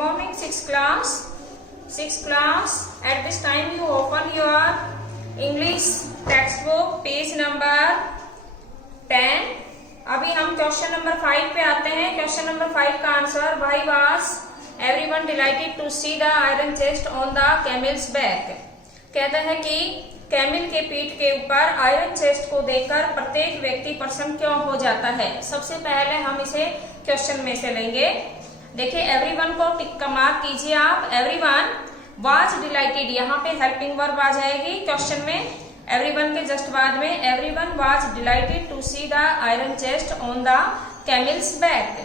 morning, sixth class. Sixth class. At this time, you open your English textbook, page number 10. अभी हम question number 5 पे आते हैं. Question number 5 का answer, why was everyone delighted to see the iron chest on the camel's back? कहता है कि camel के पीठ के ऊपर आयरन चेस्ट को देखकर प्रत्येक व्यक्ति प्रसन्न क्यों हो जाता है. सबसे पहले हम इसे क्वेश्चन में से लेंगे. देखिए, एवरीवन को टिक का मार्क कीजिए आप. एवरीवन वाज डिलाइटेड, यहाँ पे हेल्पिंग वर्ब आ जाएगी क्वेश्चन में. एवरीवन के जस्ट बाद में everyone was delighted to see the iron chest on the camel's back.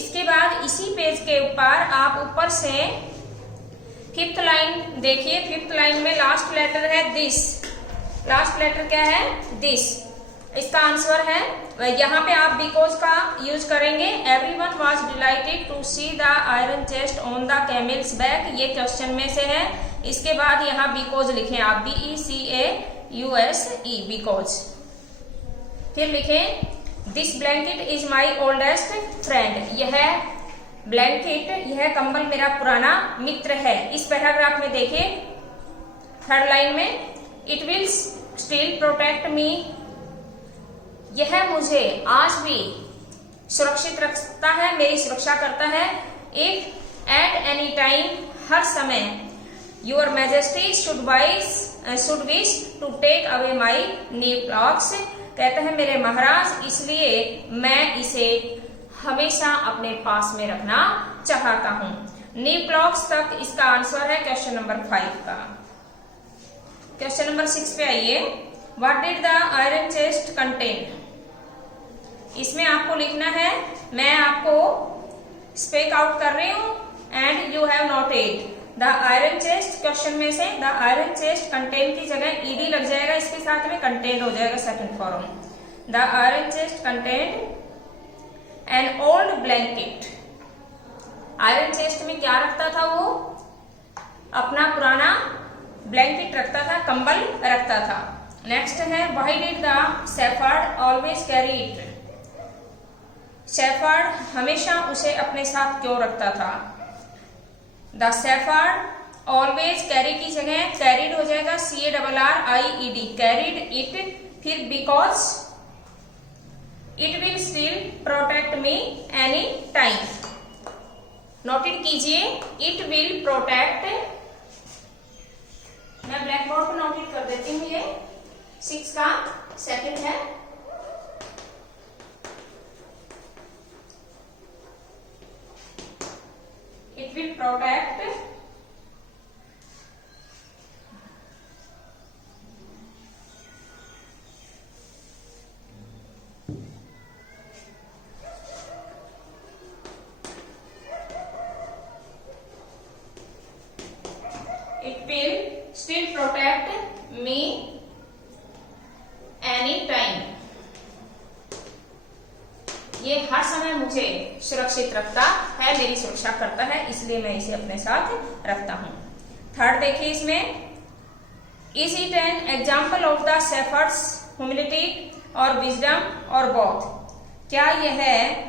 इसके बाद इसी पेज के ऊपर आप ऊपर से फिफ्थ लाइन देखिए. फिफ्थ लाइन में लास्ट लेटर है दिस. लास्ट लेटर क्या है? दिस. इसका आंसर है, यहाँ पे आप बिकॉज का यूज करेंगे. Everyone was delighted to see the iron chest on the camel's back, ये क्वेश्चन में से है. इसके बाद यहाँ बिकॉज लिखें आप, BECAUSE, बिकॉज. फिर लिखें this blanket is my oldest friend. यह ब्लैंकेट, यह कंबल मेरा पुराना मित्र है. इस पैराग्राफ में देखिए थर्ड लाइन में, it will still protect me, यह मुझे आज भी सुरक्षित रखता है, मेरी सुरक्षा करता है. इफ एट एनी टाइम, हर समय. Your majesty should wish to take away my new clothes, कहते हैं मेरे महाराज, इसलिए मैं इसे हमेशा अपने पास में रखना चाहता हूं. न्यू क्लॉक्स तक इसका आंसर है क्वेश्चन नंबर 5 का. क्वेश्चन नंबर 6 पे आइए. What did the iron chest contain? इसमें आपको लिखना है, मैं आपको स्पेक आउट कर रही हूं, and you have noted the iron chest. Question में से द आयरन चेस्ट कंटेन की जगह ईडी लग जाएगा, इसके साथ में कंटेन हो जाएगा second form. The iron chest contain an old blanket. Iron chest में क्या रखता था वो? अपना पुराना ब्लैंकेट रखता था, कंबल रखता था. नेक्स्ट है, why did the shepherd always carry it? Shepherd हमेशा उसे अपने साथ क्यों रखता था? द शेफर्ड ऑलवेज, कैरी की जगह कैरिड हो जाएगा, CARRIED, कैरिड इट. फिर because it will still protect me any time. Noted कीजिए, इट विल प्रोटेक्ट. मैं ब्लैक बोर्ड पर नोटेड कर देती हूँ. ये 6 का सेकंड है. It will protect still protect me any time. ये हर समय मुझे सुरक्षित रखता है, मेरी सुरक्षा करता है, इसलिए मैं इसे अपने साथ रखता हूं. थर्ड देखिए, इसमें is it an example of the shepherd's humility और विजडम और बोथ? क्या यह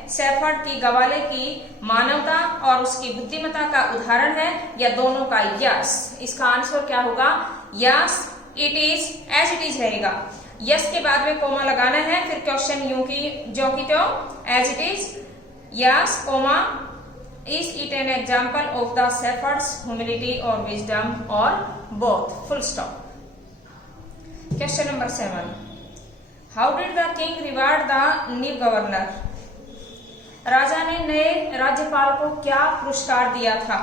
शेफर्ड की गवाले की मानवता और उसकी बुद्धिमत्ता का उदाहरण है, या दोनों का? यस. इसका आंसर क्या होगा? Yes it is, as it is रहेगा. यस के बाद में कोमा लगाना है, फिर क्वेश्चन यूं की जो की तो as it is, yes comma, is it an example of the shepherd's humility और विजडम और both, full stop. Question number 7, how did the king reward the new governor? राजा ने नए राज्यपाल को क्या पुरस्कार दिया था?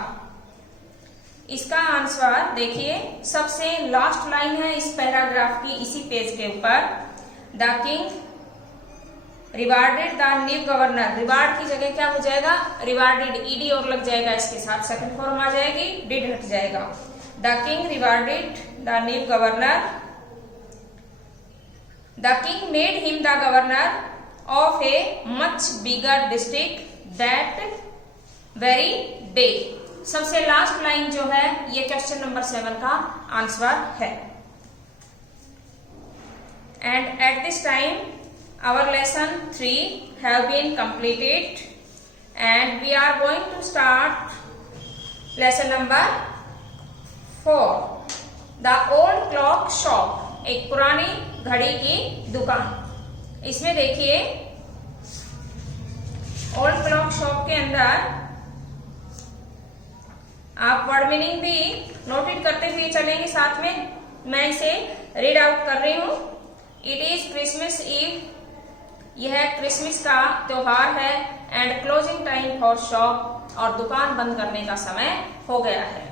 इसका आंसर देखिए, सबसे लास्ट लाइन है इस पैराग्राफ की, इसी पेज के ऊपर. The king rewarded the new governor. Reward की जगह क्या हो जाएगा? रिवार्डेड, ईडी और लग जाएगा इसके साथ, सेकंड फॉर्म आ जाएगी, डिड हट जाएगा. The king rewarded the new governor. The king made him the governor of a much bigger district that very day. सबसे लास्ट लाइन जो है ये क्वेश्चन नंबर 7 का आंसर है. And at this time our lesson 3 have been completed and we are going to start lesson number 4, the old clock shop, एक पुरानी घड़ी की दुकान। इसमें देखिए ओल्ड क्लॉक शॉप के अंदर आप वर्ड मीनिंग भी नोटेट करते हुए चलेंगे साथ में। मैं इसे रीड आउट कर रही हूं। इट इज क्रिसमस ईव, यह क्रिसमस का त्योहार है। And closing time for shop, और दुकान बंद करने का समय हो गया है।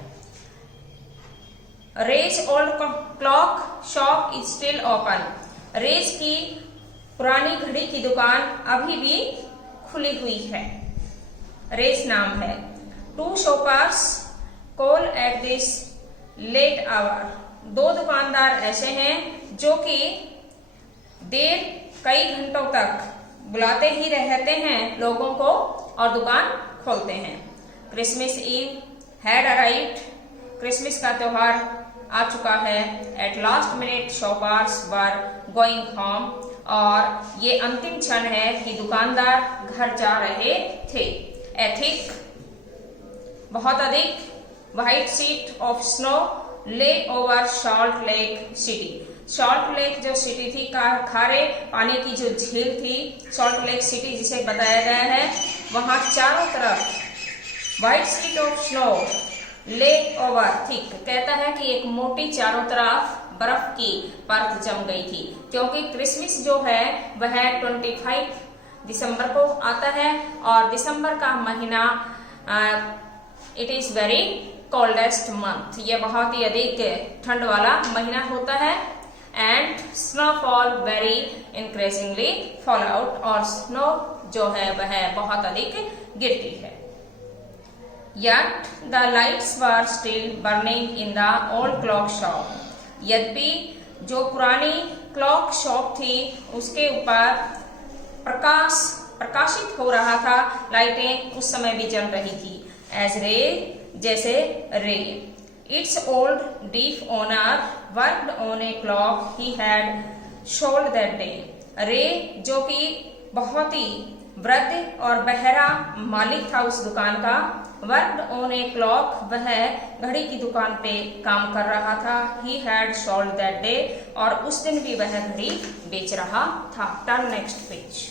Ray's old clock shop is still open, Ray's की पुरानी घड़ी की दुकान अभी भी खुली हुई है। रेज नाम है। 2 shoppers call at this late hour, 2 दुकानदार ऐसे हैं जो कि देर कई घंटों तक बुलाते ही रहते हैं लोगों को और दुकान खोलते हैं। Christmas eve had arrived, Christmas का त्योहार आ चुका है। At last minute shoppers were going home, और ये अंतिम क्षण है कि दुकानदार घर जा रहे थे। एथिक, बहुत अधिक। व्हाइट शीट ऑफ स्नो ले over salt lake city, salt lake जो सिटी थी, खारे पानी की जो झील थी, सॉल्ट लेक सिटी जिसे बताया गया है, वहां चारों तरफ व्हाइट शीट ऑफ स्नो ले ओवर थिक, कहता है कि एक मोटी चारों तरफ बर्फ की परत जम गई थी, क्योंकि क्रिसमस जो है वह 25 दिसंबर को आता है और दिसंबर का महीना it is very coldest month, यह बहुत ही अधिक ठंड वाला महीना होता है। And snowfall very increasingly fall out, और स्नो जो है वह बहुत अधिक गिरती है। Yet the lights were still burning in the old clock shop, यद्यपि जो पुरानी क्लॉक शॉप थी उसके ऊपर प्रकाशित हो रहा था, लाइटें उस समय भी जल रही थी। एज रे, जैसे रे। It's old deaf owner worked on a clock he had sold that day, रे जो कि बहुत ही वृद्ध और बहरा मालिक था उस दुकान का, वर्कड ऑन ए क्लॉक, वह घड़ी की दुकान पे काम कर रहा था। He had sold that day, और उस दिन भी वह घड़ी बेच रहा था। Turn next page.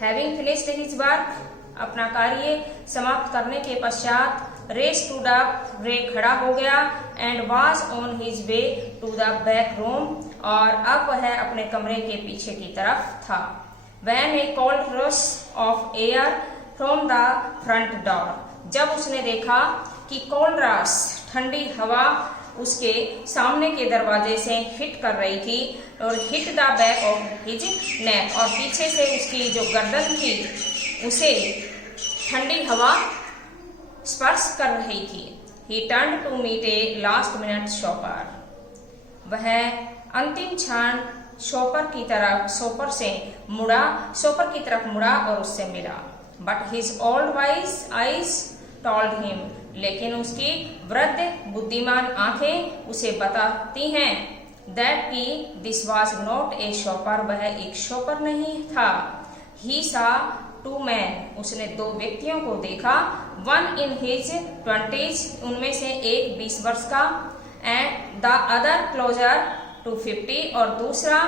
Having finished his work, अपना कार्य समाप्त करने के पश्चात, रे स्टूड अप, रे खड़ा हो गया। And was on his way to the back room, और अब वह अपने कमरे के पीछे की तरफ था। When a cold rush of air from the front door, जब उसने देखा कि कोल्ड रश, ठंडी हवा उसके सामने के दरवाजे से हिट कर रही थी, और hit the back of his neck, और पीछे से उसकी जो गर्दन थी उसे ठंडी हवा स्पर्श कर रही थी। He turned to meet a last minute shopper, वह अंतिम क्षण शॉपर की तरफ मुड़ा और उससे मिला। But his old wise eyes told him, लेकिन उसकी वृद्ध बुद्धिमान आंखें उसे बताती हैं दैट कि this was not a shopper, वह एक शॉपर नहीं था। ही सा 2 मैन, उसने 2 व्यक्तियों को देखा। वन इन हिज 20s, उनमें से एक 20 वर्ष का, and the other closer to 50, और दूसरा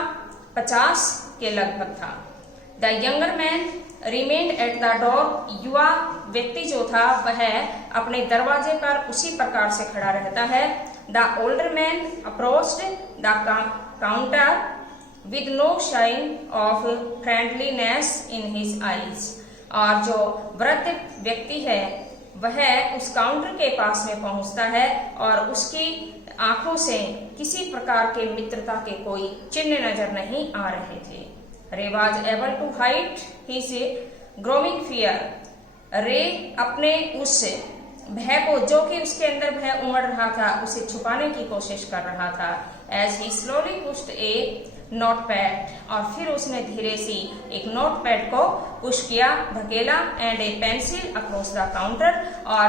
50 के लगभग था। The younger man remained at the door, युवा व्यक्ति जो था वह अपने दरवाजे पर उसी प्रकार से खड़ा रहता है। The older man approached the counter with no shine of friendliness in his eyes, और जो वृद्ध व्यक्ति है वह उस काउंटर के पास में पहुंचता है और उसकी आंखों से किसी प्रकार के मित्रता के कोई चिन्ह नजर नहीं आ रहे थे। Ray was able to hide his growing fear, Ray अपने उस भय को, जो कि उसके अंदर भय उमड़ रहा था, उसे छुपाने की कोशिश कर रहा था। As he slowly pushed a notepad, और फिर उसने धीरे सी एक नोटपैड को पुश किया, धकेला, and A pencil across the counter, और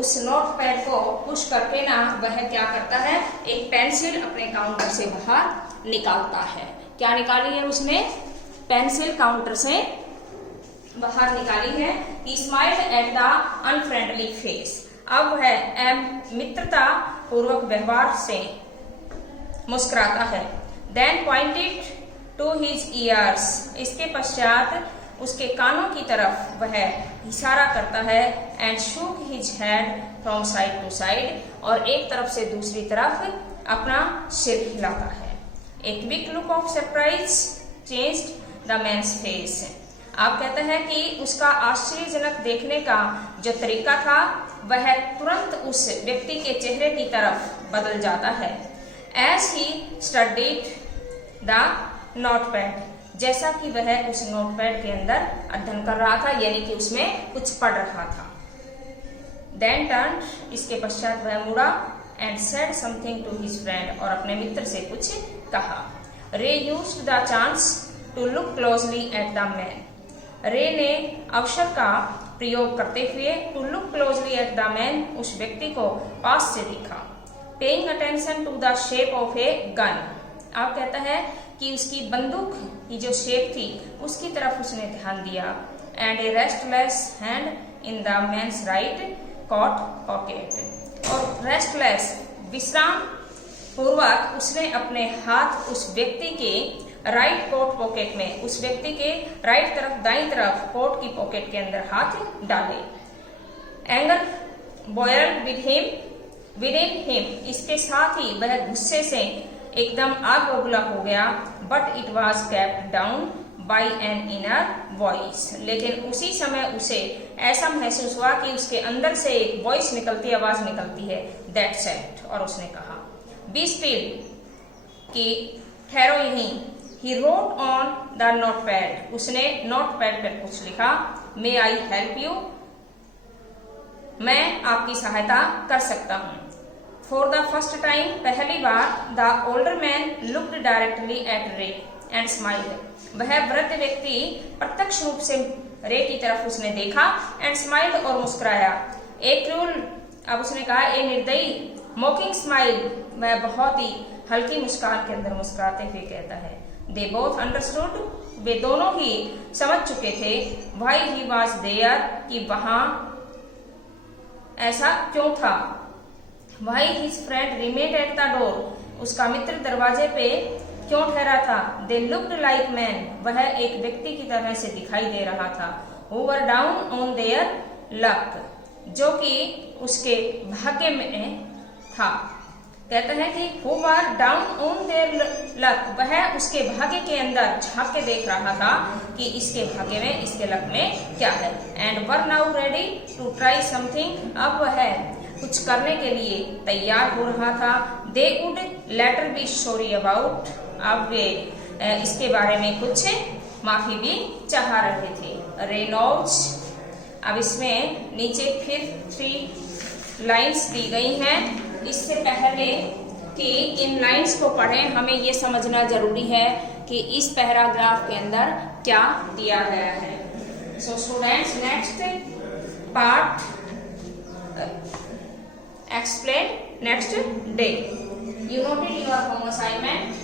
उस नोटपैड को पुश करके ना वह क्या करता है, एक पेंसिल अपने काउंटर से बाहर निकालता है। क्या निकाली है उसने? पेंसिल काउंटर से बाहर निकाली है। He smiled at the unfriendly face. अब है मित्रता पूर्वक व्यवहार से मुस्कुराता है। Then pointed to his ears. इसके पश्चात उसके कानों की तरफ वह इशारा करता है। And shook his head from side to side. और एक तरफ से दूसरी तरफ अपना सिर हिलाता है। A quick look of surprise changed the man's face. आप कहते हैं कि उसका आश्चर्यजनक देखने का जो तरीका था वह तुरंत उस व्यक्ति के चेहरे की तरफ बदल जाता है। As he studied the notepad, जैसा कि वह उस नोटपैड के अंदर अध्ययन कर रहा था, यानी कि उसमें कुछ पढ़ रहा था। Then turned, इसके पश्चात वह मुड़ा and said something to his friend, और अपने मित्र से कुछ कहा। Ray used the chance to look closely at the man. रे ने अवसर का प्रयोग करते हुए to look closely at the man, उस व्यक्ति को पास से देखा। Paying attention to the shape of a gun, आप कहता है कि उसकी बंदूक की जो शेप थी उसकी तरफ उसने ध्यान दिया। And a restless hand in the man's right coat pocket, और रेस्टलेस विश्राम पूर्वक उसने अपने हाथ उस व्यक्ति के राइट कोट पॉकेट में, उस व्यक्ति के राइट तरफ दाईं तरफ कोट की पॉकेट के अंदर हाथ डाले। Anger boiled with in him, इसके साथ ही वह गुस्से से एकदम आग बबूला हो गया। But it was kept down by an inner voice, लेकिन उसी समय उसे ऐसा महसूस हुआ कि उसके अंदर से एक वॉइस निकलती, आवाज निकलती है। दैट सेड, और उसने कहा बी स्टिल, कि ठहरो यहीं। He wrote on the notepad, उसने नोटपैड पर कुछ लिखा। May I help you? मैं आपकी सहायता कर सकता हूँ। For the first time, पहली बार the older man looked directly at Ray and smiled. वह वृद्ध व्यक्ति प्रत्यक्ष रूप से रे की तरफ उसने देखा and smiled, और मुस्कुराया। एक क्रूल, अब उसने कहा ए निर्दयी, mocking smile, वह बहुत ही हल्की मुस्कान के अंदर मुस्कुराते हुए कहता है। They both understood, वे दोनों ही समझ चुके थे। Why he was there, कि वहां ऐसा क्यों था। Why his friend remained at the door, उसका मित्र दरवाजे पे क्यों ठहरा था। They looked like men, वह एक व्यक्ति की तरह से दिखाई दे रहा था। Who were down on their luck, जो कि उसके भाग्य में था। कहते हैं कि who were down on their luck, वह उसके भाग्य के अंदर झांक के देख रहा था कि इसके भाग्य में, इसके लक में क्या है। And were now ready to try something, अब वह कुछ करने के लिए तैयार हो रहा था। They would later be sorry about, अब वे इसके बारे में कुछ माफी भी चाह रहे थे। Reynolds, अब इसमें नीचे फिर 3 लाइन्स दी गई हैं। इससे पहले कि इन लाइंस को पढ़ें, हमें ये समझना जरूरी है कि इस पैराग्राफ के अंदर क्या दिया गया है। So students, next part explain next day. You noted your home assignment.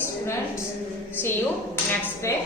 Students, see you next day.